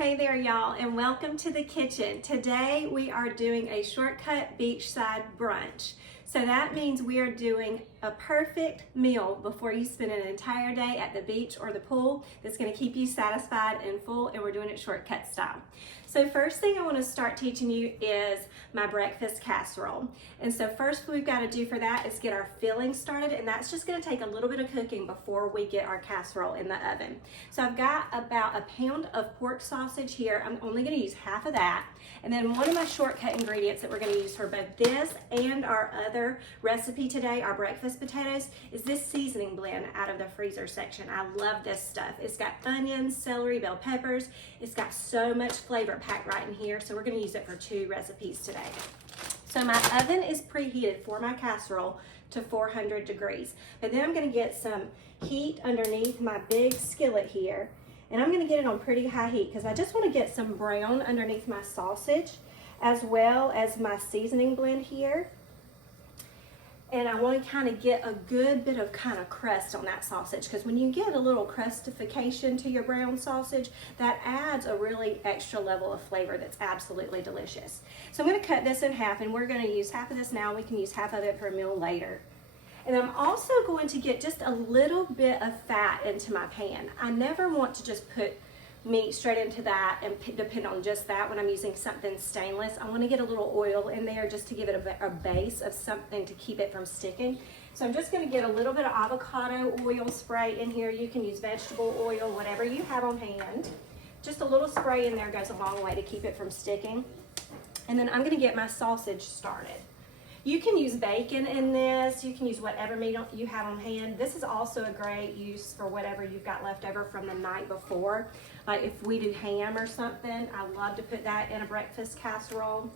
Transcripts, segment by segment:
Hey there y'all, and welcome to the kitchen. Today we are doing a shortcut beachside brunch. So that means we are doing a perfect meal before you spend an entire day at the beach or the pool that's going to keep you satisfied and full, and we're doing it shortcut style. So first thing I want to start teaching you is my breakfast casserole. And so first we've got to do for that is get our filling started, and that's just going to take a little bit of cooking before we get our casserole in the oven. So I've got about a pound of pork sausage here. I'm only going to use half of that. And then one of my shortcut ingredients that we're going to use for both this and our other recipe today, our breakfast potatoes, is this seasoning blend out of the freezer section. I love this stuff. It's got onions, celery, bell peppers. It's got so much flavor packed right in here. So we're going to use it for 2 recipes today. So my oven is preheated for my casserole to 400 degrees. But then I'm going to get some heat underneath my big skillet here. And I'm going to get it on pretty high heat because I just want to get some brown underneath my sausage as well as my seasoning blend here. And I want to kind of get a good bit of kind of crust on that sausage, because when you get a little crustification to your brown sausage, that adds a really extra level of flavor that's absolutely delicious. So I'm going to cut this in half, and we're going to use half of this now. We can use half of it for a meal later. And I'm also going to get just a little bit of fat into my pan. I never want to just put meat straight into that and depend on just that when I'm using something stainless. I want to get a little oil in there just to give it a base of something to keep it from sticking. So I'm just going to get a little bit of avocado oil spray in here. You can use vegetable oil, whatever you have on hand. Just a little spray in there goes a long way to keep it from sticking. And then I'm going to get my sausage started. You can use bacon in this. You can use whatever meat you have on hand. This is also a great use for whatever you've got left over from the night before. Like if we do ham or something, I love to put that in a breakfast casserole.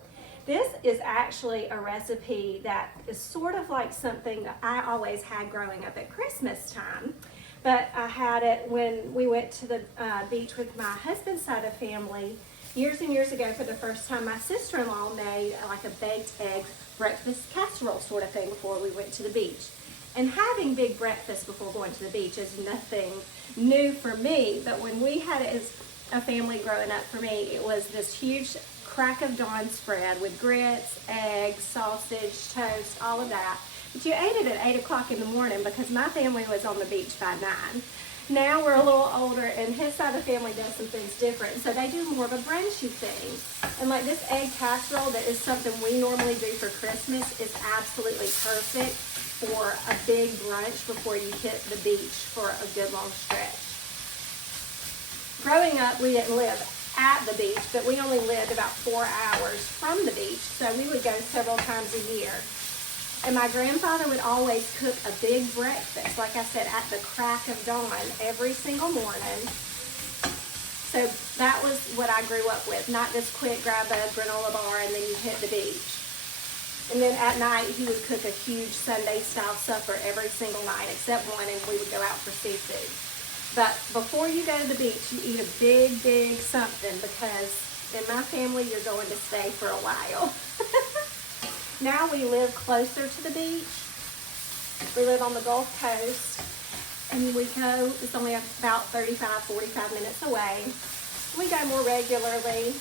This is actually a recipe that is sort of like something that I always had growing up at Christmas time. But I had it when we went to the beach with my husband's side of family years and years ago. For the first time, my sister-in-law made like a baked egg breakfast casserole sort of thing before we went to the beach. And having big breakfast before going to the beach is nothing new for me, but when we had it as a family growing up, for me, it was this huge crack of dawn spread with grits, eggs, sausage, toast, all of that. But you ate it at 8 o'clock in the morning because my family was on the beach by 9. Now we're a little older, and his side of the family does some things different, so they do more of a brunchy thing. And like this egg casserole that is something we normally do for Christmas is absolutely perfect for a big brunch before you hit the beach for a good long stretch. Growing up, we didn't live at the beach, but we only lived about 4 hours from the beach, so we would go several times a year. And my grandfather would always cook a big breakfast, like I said, at the crack of dawn every single morning. So that was what I grew up with, not this quick grab a granola bar and then you hit the beach. And then at night, he would cook a huge Sunday-style supper every single night, except one, and we would go out for seafood. But before you go to the beach, you eat a big, big something, because in my family, you're going to stay for a while. Now we live closer to the beach. We live on the Gulf Coast, and we go, it's only about 35, 45 minutes away. We go more regularly,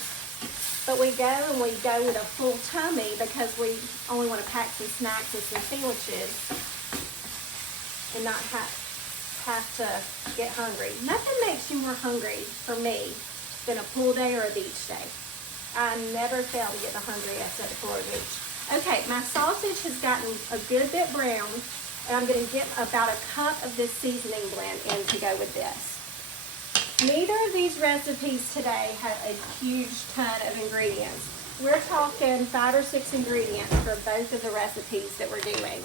but we go with a full tummy because we only want to pack some snacks and some sandwiches and not have to get hungry. Nothing makes you more hungry for me than a pool day or a beach day. I never fail to get the hungriest at the pool or beach. Okay, my sausage has gotten a good bit brown, and I'm going to get about a cup of this seasoning blend in to go with this. Neither of these recipes today have a huge ton of ingredients. We're talking 5 or 6 ingredients for both of the recipes that we're doing.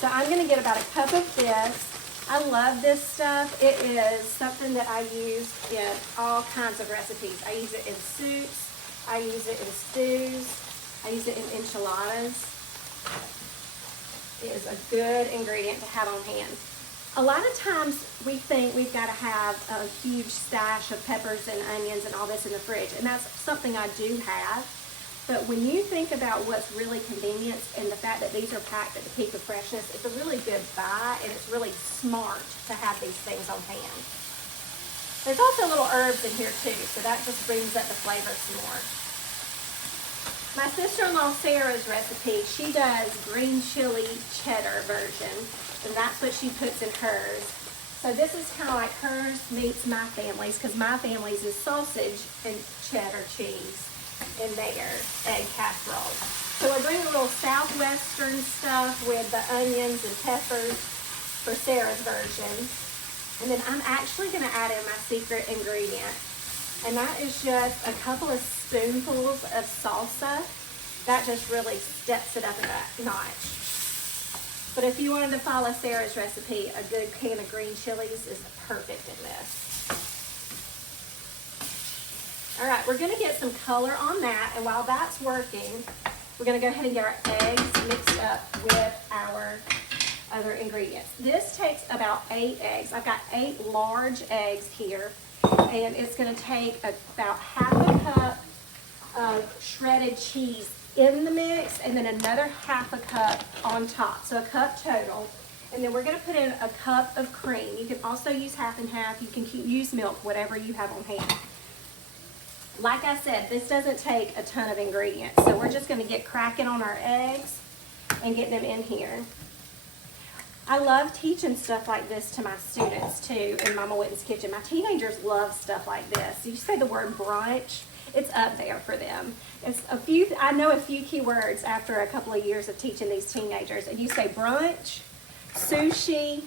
So I'm going to get about a cup of this. I love this stuff. It is something that I use in all kinds of recipes. I use it in soups. I use it in stews. I use it in enchiladas. It is a good ingredient to have on hand. A lot of times we think we've got to have a huge stash of peppers and onions and all this in the fridge, and that's something I do have. But when you think about what's really convenient and the fact that these are packed at the peak of freshness, it's a really good buy, and it's really smart to have these things on hand. There's also little herbs in here too, so that just brings up the flavor some more. My sister-in-law Sarah's recipe, she does green chili cheddar version, and that's what she puts in hers. So this is kind of like hers meets my family's, because my family's is sausage and cheddar cheese in their egg casserole. So we're bringing a little southwestern stuff with the onions and peppers for Sarah's version. And then I'm actually going to add in my secret ingredient. And that is just a couple of spoonfuls of salsa. That just really steps it up a notch. But if you wanted to follow Sarah's recipe, a good can of green chilies is perfect in this. All right, we're going to get some color on that. And while that's working, we're going to go ahead and get our eggs mixed up with our other ingredients. This takes about 8 eggs. I've got 8 large eggs here, and it's going to take about half a cup of shredded cheese in the mix, and then another half a cup on top, so a cup total. And then we're going to put in a cup of cream. You can also use half and half. You can use milk, whatever you have on hand. Like I said, this doesn't take a ton of ingredients, so we're just going to get cracking on our eggs and get them in here. I love teaching stuff like this to my students too in Mama Whitten's kitchen. My teenagers love stuff like this. You say the word brunch, it's up there for them. I know a few key words after a couple of years of teaching these teenagers. And you say brunch, sushi,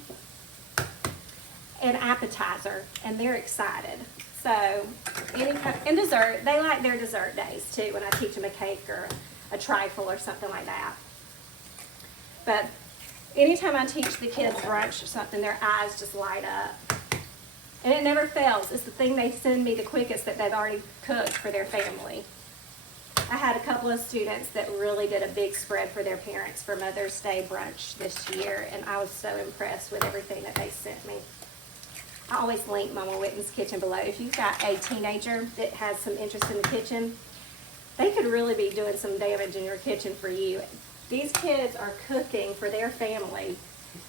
and appetizer, and they're excited. So, and dessert, they like their dessert days too when I teach them a cake or a trifle or something like that. But anytime I teach the kids brunch or something, their eyes just light up. And it never fails. It's the thing they send me the quickest that they've already cooked for their family. I had a couple of students that really did a big spread for their parents for Mother's Day brunch this year, and I was so impressed with everything that they sent me. I always link Mama Whitten's kitchen below. If you've got a teenager that has some interest in the kitchen, they could really be doing some damage in your kitchen for you. These kids are cooking for their family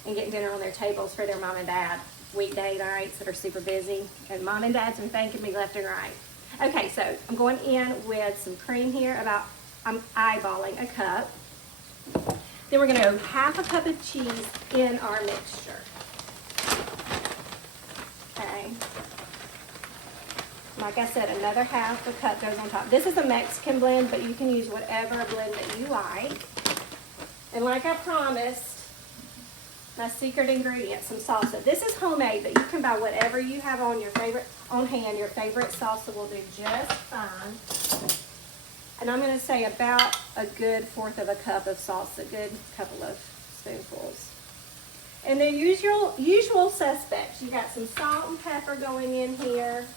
and getting dinner on their tables for their mom and dad weekday nights that are super busy. And mom and dad's been thanking me left and right. Okay, so I'm going in with some cream here. I'm eyeballing a cup. Then we're going to go half a cup of cheese in our mixture. Okay. Like I said, another half a cup goes on top. This is a Mexican blend, but you can use whatever blend that you like. And like I promised, my secret ingredient, some salsa. This is homemade, but you can buy whatever you have on hand. Your favorite salsa will do just fine. And I'm going to say about a good 1/4 of a cup of salsa, a good couple of spoonfuls. And the usual suspects. You got some salt and pepper going in here.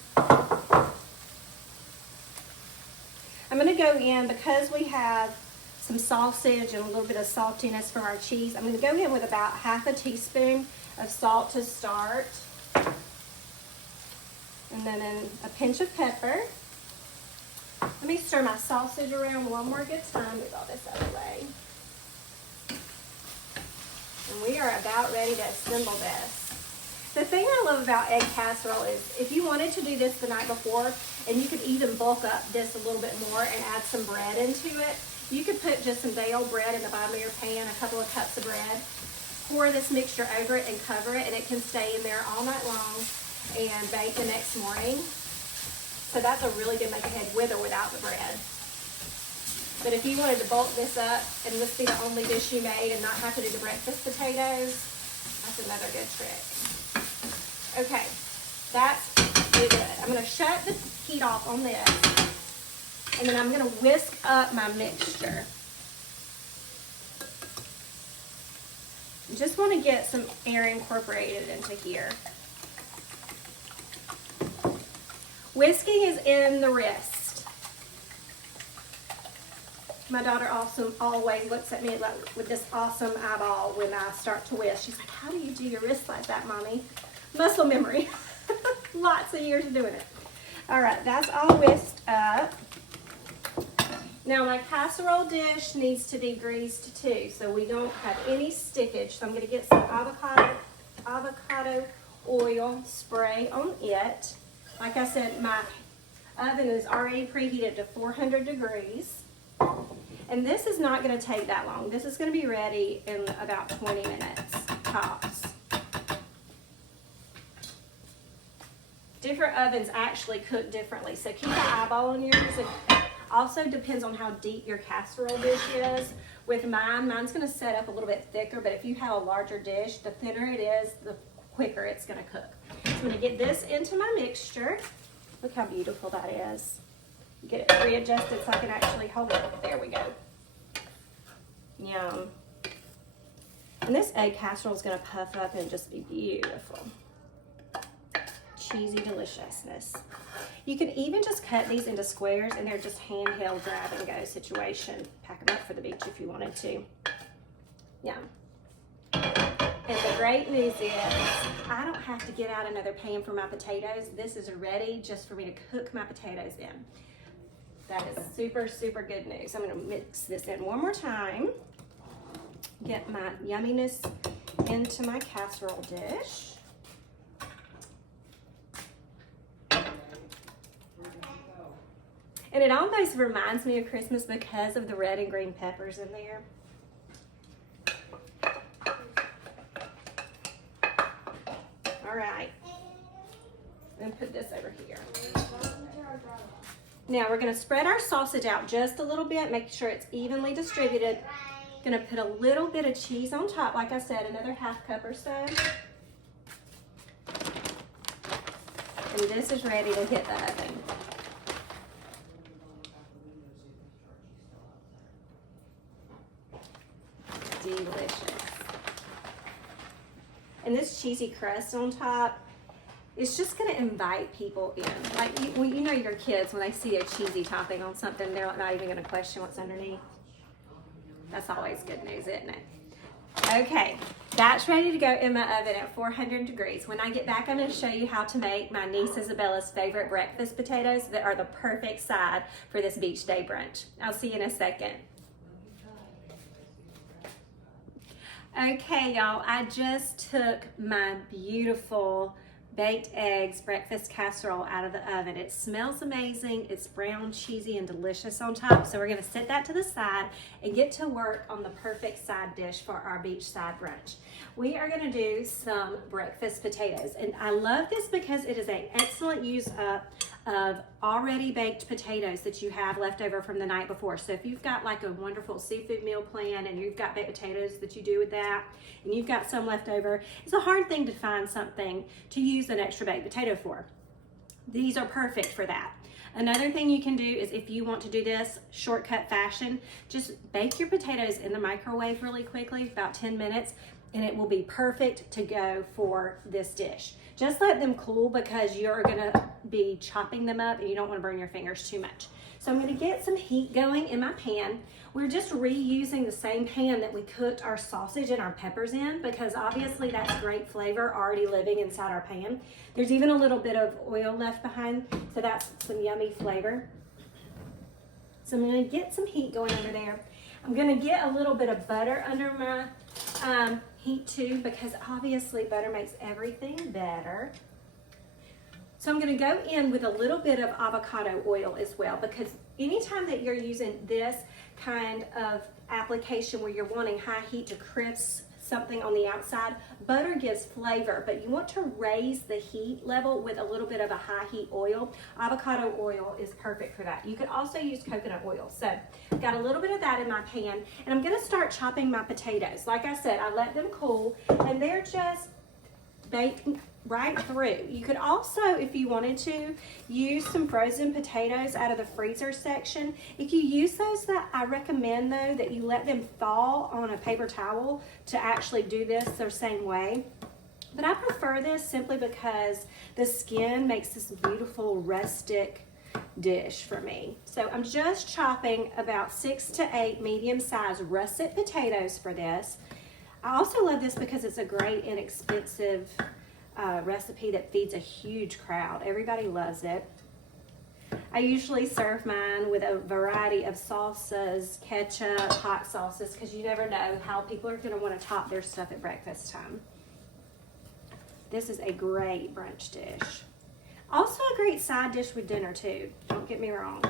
I'm going to go in, because we have some sausage and a little bit of saltiness from our cheese, I'm going to go in with about half a teaspoon of salt to start. And then a pinch of pepper. Let me stir my sausage around one more good time. Move all this out of the way. And we are about ready to assemble this. The thing I love about egg casserole is if you wanted to do this the night before, and you could even bulk up this a little bit more and add some bread into it, you could put just some day old bread in the bottom of your pan, a couple of cups of bread, pour this mixture over it and cover it, and it can stay in there all night long and bake the next morning. So that's a really good make-ahead with or without the bread. But if you wanted to bulk this up and this be the only dish you made and not have to do the breakfast potatoes, that's another good trick. Okay, that's really good. I'm going to shut the heat off on this, and then I'm going to whisk up my mixture. Just want to get some air incorporated into here. Whisking is in the wrist. My daughter also always looks at me like with this awesome eyeball when I start to whisk. She's like, how do you do your wrist like that, Mommy? Muscle memory. Lots of years of doing it. All right, that's all whisked up. Now my casserole dish needs to be greased too, so we don't have any stickage. So I'm going to get some avocado oil spray on it. Like I said, my oven is already preheated to 400 degrees. And this is not going to take that long. This is going to be ready in about 20 minutes tops. Different ovens actually cook differently, so keep an eyeball on yours. It also depends on how deep your casserole dish is. With mine's going to set up a little bit thicker, but if you have a larger dish, the thinner it is, the quicker it's going to cook. So I'm going to get this into my mixture. Look how beautiful that is. Get it readjusted so I can actually hold it. There we go. Yum. And this egg casserole is going to puff up and just be beautiful. Cheesy deliciousness. You can even just cut these into squares and they're just handheld grab and go situation. Pack them up for the beach if you wanted to. Yum. And the great news is I don't have to get out another pan for my potatoes. This is ready just for me to cook my potatoes in. That is super, super good news. I'm going to mix this in one more time. Get my yumminess into my casserole dish. And it almost reminds me of Christmas because of the red and green peppers in there. All right. And put this over here. Now we're going to spread our sausage out just a little bit, make sure it's evenly distributed. Going to put a little bit of cheese on top, like I said, another half cup or so. And this is ready to hit the oven. Delicious. And this cheesy crust on top, it's just going to invite people in. Like, you know your kids, when they see a cheesy topping on something, they're not even going to question what's underneath. That's always good news, isn't it? Okay, that's ready to go in my oven at 400 degrees. When I get back, I'm going to show you how to make my niece Isabella's favorite breakfast potatoes that are the perfect side for this beach day brunch. I'll see you in a second. Okay, y'all, I just took my beautiful baked eggs breakfast casserole out of the oven. It smells amazing. It's brown, cheesy, and delicious on top. So we're going to set that to the side and get to work on the perfect side dish for our beachside brunch. We are going to do some breakfast potatoes. And I love this because it is an excellent use of already baked potatoes that you have left over from the night before. So if you've got like a wonderful seafood meal plan and you've got baked potatoes that you do with that and you've got some left over, it's a hard thing to find something to use an extra baked potato for. These are perfect for that. Another thing you can do is, if you want to do this shortcut fashion, just bake your potatoes in the microwave really quickly, about 10 minutes, and it will be perfect to go for this dish. Just let them cool because you're gonna be chopping them up and you don't wanna burn your fingers too much. So I'm gonna get some heat going in my pan. We're just reusing the same pan that we cooked our sausage and our peppers in, because obviously that's great flavor already living inside our pan. There's even a little bit of oil left behind, so that's some yummy flavor. So I'm gonna get some heat going under there. I'm gonna get a little bit of butter under my heat too, because obviously butter makes everything better. So I'm going to go in with a little bit of avocado oil as well, because anytime that you're using this kind of application where you're wanting high heat to crisp something on the outside, butter gives flavor, but you want to raise the heat level with a little bit of a high heat oil. Avocado oil is perfect for that. You could also use coconut oil. So I've got a little bit of that in my pan, and I'm going to start chopping my potatoes. Like I said, I let them cool, and they're just baked right through. You could also, if you wanted to, use some frozen potatoes out of the freezer section. If you use those, I recommend though that you let them thaw on a paper towel to actually do this the same way. But I prefer this simply because the skin makes this beautiful rustic dish for me. So I'm just chopping about 6 to 8 medium-sized russet potatoes for this. I also love this because it's a great inexpensive recipe that feeds a huge crowd. Everybody loves it. I usually serve mine with a variety of salsas, ketchup, hot sauces, because you never know how people are going to want to top their stuff at breakfast time. This is a great brunch dish. Also a great side dish with dinner too, don't get me wrong.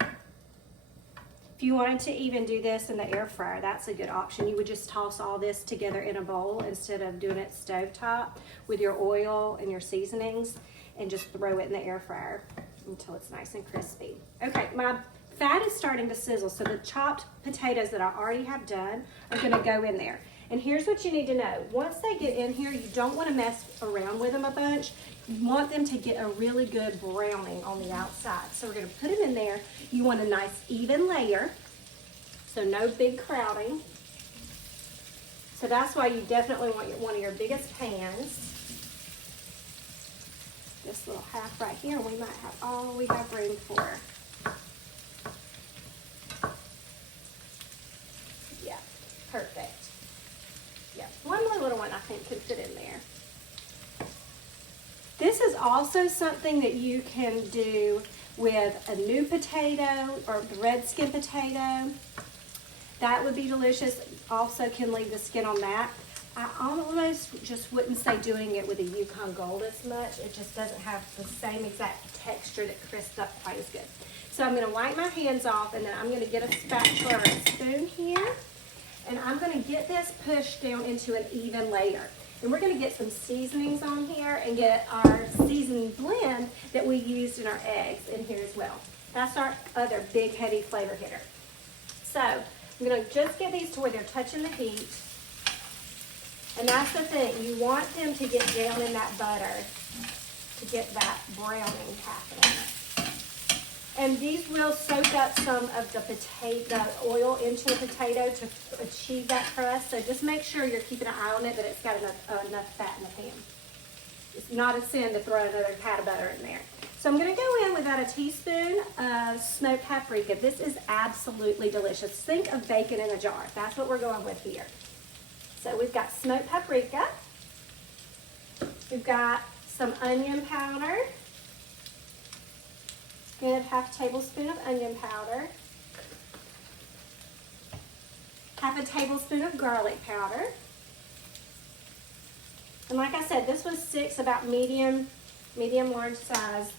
If you wanted to even do this in the air fryer, that's a good option. You would just toss all this together in a bowl instead of doing it stovetop with your oil and your seasonings, and just throw it in the air fryer until it's nice and crispy. Okay, my fat is starting to sizzle, so the chopped potatoes that I already have done are gonna go in there. And here's what you need to know. Once they get in here, you don't wanna mess around with them a bunch. You want them to get a really good browning on the outside. So we're gonna put them in there. You want a nice even layer, so no big crowding. So that's why you definitely want one of your biggest pans. This little half right here, we might have all we have room for. Yeah, perfect. Yeah, one more little one I think could fit in there. This is also something that you can do with a new potato or the red skin potato. That would be delicious. Also can leave the skin on that. I almost just wouldn't say doing it with a Yukon Gold as much. It just doesn't have the same exact texture that crisps up quite as good. So I'm gonna wipe my hands off, and then I'm gonna get a spatula or a spoon here, and I'm gonna get this pushed down into an even layer. And we're gonna get some seasonings on here and get our seasoning blend that we used in our eggs in here as well. That's our other big heavy flavor hitter. So I'm gonna just get these to where they're touching the heat. And that's the thing, you want them to get down in that butter to get that browning happening. And these will soak up some of the oil into the potato to achieve that crust. So just make sure you're keeping an eye on it, that it's got enough fat in the pan. It's not a sin to throw another pat of butter in there. So I'm gonna go in with about a teaspoon of smoked paprika. This is absolutely delicious. Think of bacon in a jar. That's what we're going with here. So we've got smoked paprika. We've got some onion powder. Good, half a tablespoon of onion powder. Half a tablespoon of garlic powder. And like I said, this was 6 about medium large size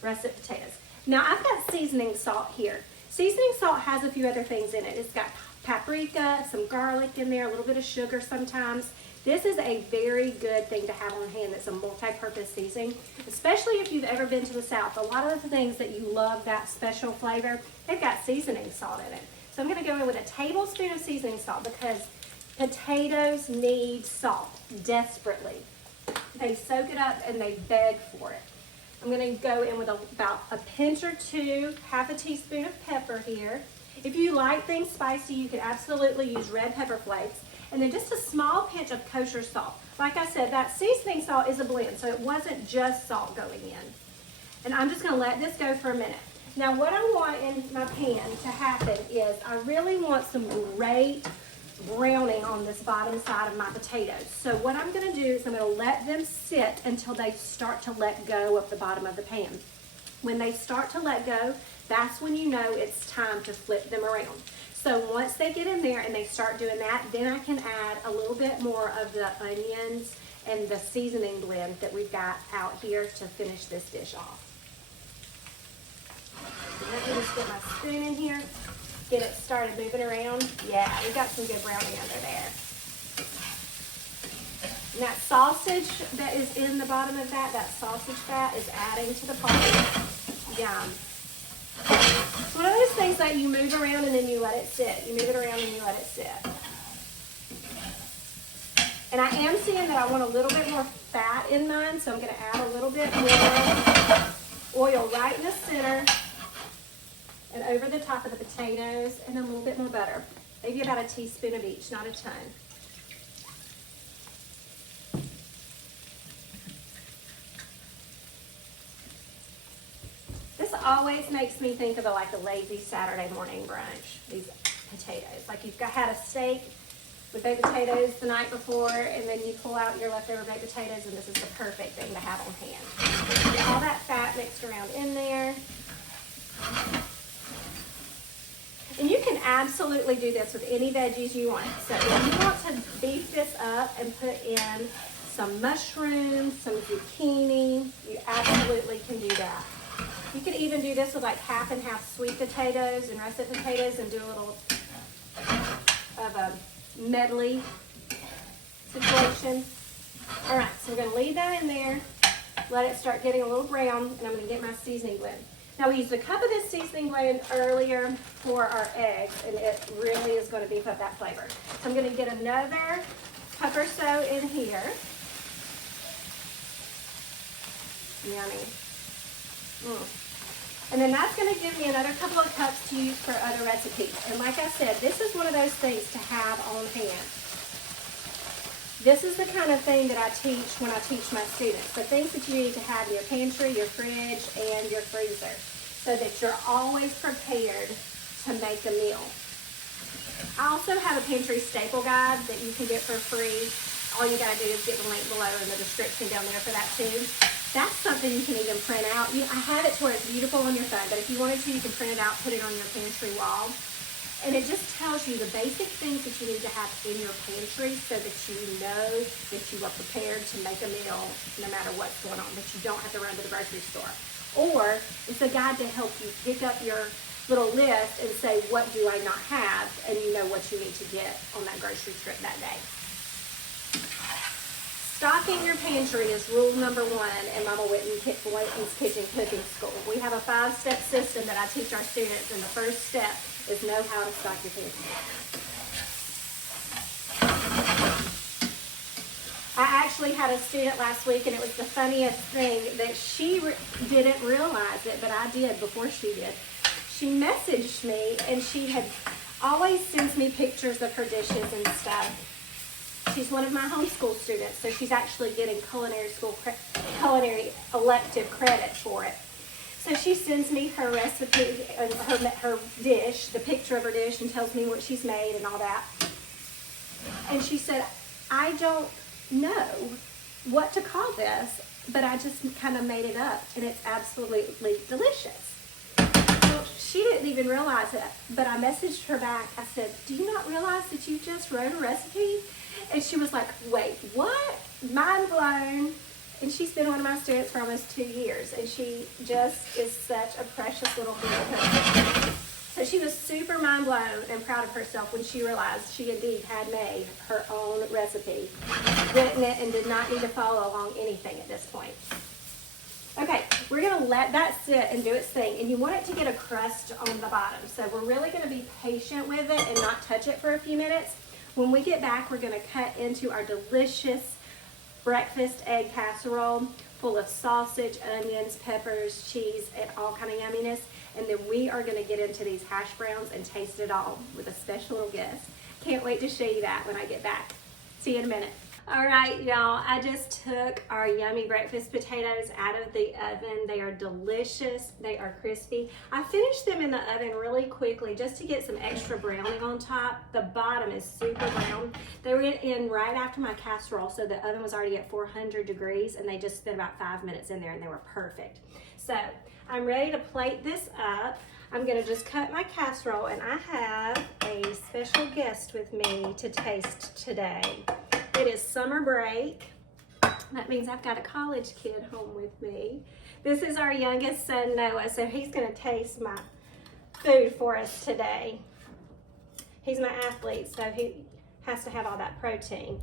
russet potatoes. Now I've got seasoning salt here. Seasoning salt has a few other things in it. It's got paprika, some garlic in there, a little bit of sugar sometimes. This is a very good thing to have on hand. It's a multi-purpose seasoning, especially if you've ever been to the South. A lot of the things that you love that special flavor, they've got seasoning salt in it. So I'm gonna go in with a tablespoon of seasoning salt because potatoes need salt desperately. They soak it up and they beg for it. I'm gonna go in with about a pinch or two, half a teaspoon of pepper here. If you like things spicy, you can absolutely use red pepper flakes. And then just a small pinch of kosher salt. Like I said, that seasoning salt is a blend, so it wasn't just salt going in. And I'm just gonna let this go for a minute. Now what I want in my pan to happen is I really want some great browning on this bottom side of my potatoes. So what I'm gonna do is I'm gonna let them sit until they start to let go of the bottom of the pan. When they start to let go, that's when you know it's time to flip them around. So once they get in there and they start doing that, then I can add a little bit more of the onions and the seasoning blend that we've got out here to finish this dish off. So let me just get my spoon in here, get it started moving around. Yeah, we got some good browning under there. And that sausage that is in the bottom of that sausage fat is adding to the party. Yum. It's one of those things that you move around and then you let it sit. You move it around and you let it sit. And I am seeing that I want a little bit more fat in mine, so I'm going to add a little bit more oil right in the center and over the top of the potatoes, and a little bit more butter. Maybe about a teaspoon of each, not a ton. Always makes me think of like a lazy Saturday morning brunch, these potatoes. Like you've had a steak with baked potatoes the night before, and then you pull out your leftover baked potatoes, and this is the perfect thing to have on hand. Get all that fat mixed around in there. And you can absolutely do this with any veggies you want. So if you want to beef this up and put in some mushrooms, some zucchini, you absolutely do this with like half and half sweet potatoes and russet potatoes and do a little of a medley situation. All right, so we're gonna leave that in there, let it start getting a little brown, and I'm gonna get my seasoning blend. Now we used a cup of this seasoning blend earlier for our eggs, and it really is gonna beef up that flavor. So I'm gonna get another cup or so in here. Yummy. And then that's going to give me another couple of cups to use for other recipes. And like I said, this is one of those things to have on hand. This is the kind of thing that I teach when I teach my students. The things that you need to have in your pantry, your fridge, and your freezer, so that you're always prepared to make a meal. I also have a Pantry Staple guide that you can get for free. All you gotta do is get the link below in the description down there for that too. That's something you can even print out. I have it to where it's beautiful on your phone, but if you wanted to, you can print it out, put it on your pantry wall. And it just tells you the basic things that you need to have in your pantry so that you know that you are prepared to make a meal no matter what's going on, that you don't have to run to the grocery store. Or it's a guide to help you pick up your little list and say, what do I not have? And you know what you need to get on that grocery trip that day. Stocking your pantry is rule number 1 in Mama Whitten's Kitchen Cooking School. We have a 5-step system that I teach our students, and the first step is know how to stock your pantry. I actually had a student last week, and it was the funniest thing that she didn't realize it, but I did before she did. She messaged me, and she had always sends me pictures of her dishes and stuff. She's one of my homeschool students, so she's actually getting culinary elective credit for it. So she sends me her recipe, her dish, the picture of her dish, and tells me what she's made and all that. And she said, I don't know what to call this, but I just kind of made it up, and it's absolutely delicious. Well, she didn't even realize it, but I messaged her back. I said, do you not realize that you just wrote a recipe? And she was like, wait, what? Mind blown. And she's been one of my students for almost 2 years, and she just is such a precious little girl. So she was super mind blown and proud of herself when she realized she indeed had made her own recipe, written it, and did not need to follow along anything at this point. Okay, we're gonna let that sit and do its thing, and you want it to get a crust on the bottom. So we're really gonna be patient with it and not touch it for a few minutes. When we get back, we're gonna cut into our delicious breakfast egg casserole full of sausage, onions, peppers, cheese, and all kind of yumminess. And then we are gonna get into these hash browns and taste it all with a special little guest. Can't wait to show you that when I get back. See you in a minute. All right, y'all, I just took our yummy breakfast potatoes out of the oven. They are delicious, they are crispy. I finished them in the oven really quickly just to get some extra browning on top. The bottom is super brown. They were in right after my casserole, so the oven was already at 400 degrees, and they just spent about 5 minutes in there, and they were perfect. So I'm ready to plate this up. I'm gonna just cut my casserole, and I have a special guest with me to taste today. It is summer break. That means I've got a college kid home with me. This is our youngest son, Noah, so he's gonna taste my food for us today. He's my athlete, so he has to have all that protein.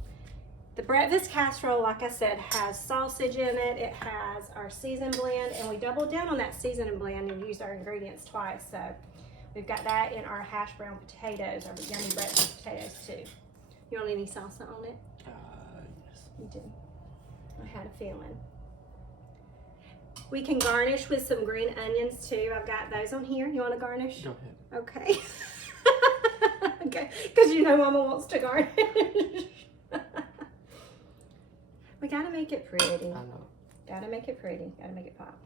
The breakfast casserole, like I said, has sausage in it. It has our seasoned blend, and we doubled down on that seasoned blend and used our ingredients twice. So we've got that in our hash brown potatoes, our yummy breakfast potatoes too. You want any salsa on it? Yes. You do. I had a feeling. We can garnish with some green onions too. I've got those on here. You want to garnish? Go ahead. Okay. Okay, because you know Mama wants to garnish. We gotta make it pretty. I know. Gotta make it pretty. Gotta make it pop.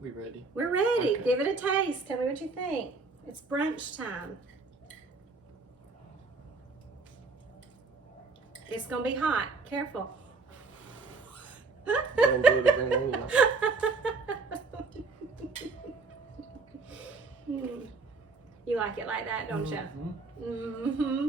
We ready? We're ready. Okay. Give it a taste. Tell me what you think. It's brunch time. It's gonna be hot. Careful. We're gonna do it again anyway. You like it like that, don't you? Mm-hmm.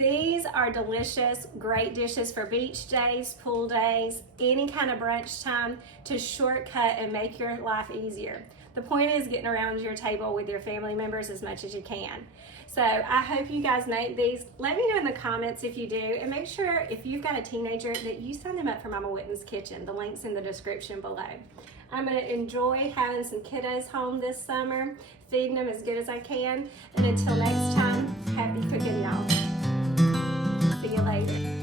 These are delicious, great dishes for beach days, pool days, any kind of brunch time to shortcut and make your life easier. The point is getting around your table with your family members as much as you can. So I hope you guys make these. Let me know in the comments if you do, and make sure if you've got a teenager that you sign them up for Mama Whitten's Kitchen. The link's in the description below. I'm going to enjoy having some kiddos home this summer, feeding them as good as I can. And until next time, happy cooking, y'all. See you later.